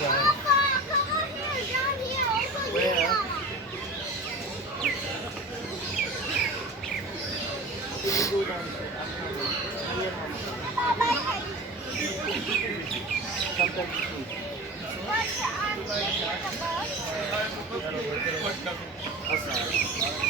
Yeah. Where? You go down there. I'm coming. Me and mama coming. Sometimes you sleep. Asa?